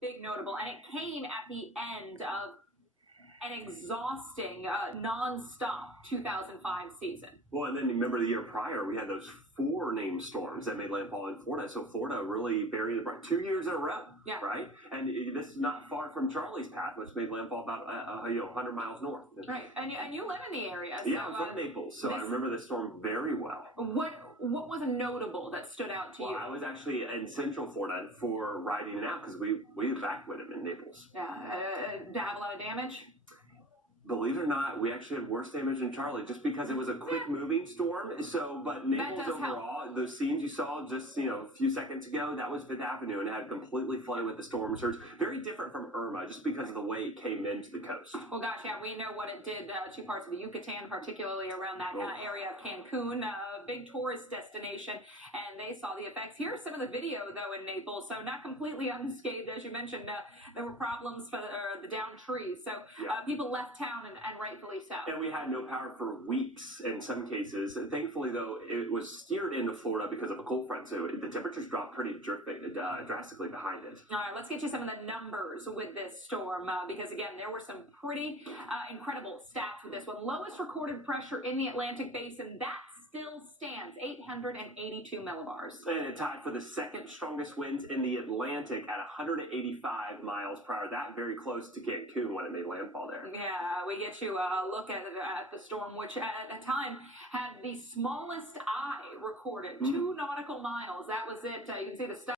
Big notable, and it came at the end of an exhausting, non-stop 2005 season. Well, and then remember the year prior, we had those 4 named storms that made landfall in Florida. So Florida really buried the 2 years in a row, yeah. Right? And this is not far from Charlie's path, which made landfall about 100 miles north. Right, and you live in the area. So, yeah, I'm from Naples, so I remember this storm very well. What was notable that stood out to you? Well, I was actually in Central Florida for riding it out because we evacuated in Naples. Yeah, did it have a lot of damage? Believe it or not, we actually had worse damage than Charlie just because it was a quick-moving storm. So, but Naples overall, those scenes you saw just a few seconds ago, that was Fifth Avenue, and it had completely flooded with the storm surge. Very different from Irma, just because of the way it came into the coast. Well, gosh, yeah, we know what it did to parts of the Yucatan, particularly around that area of Cancun, a big tourist destination, and they saw the effects. Here's some of the video, though, in Naples, so not completely unscathed, as you mentioned. There were problems for the downed trees, so people left town. And rightfully so. And we had no power for weeks in some cases. Thankfully, though, it was steered into Florida because of a cold front, so the temperatures dropped pretty drastically behind it. All right, let's get you some of the numbers with this storm because, again, there were some pretty incredible stats with this one. Lowest recorded pressure in the Atlantic Basin, that still stands, 882 millibars. And it tied for the second strongest winds in the Atlantic at 185 miles per hour. That very close to Cancun when it made landfall there. Yeah, we get you a look at the storm, which at the time had the smallest eye recorded, 2 nautical miles. That was it. You can see the stuff.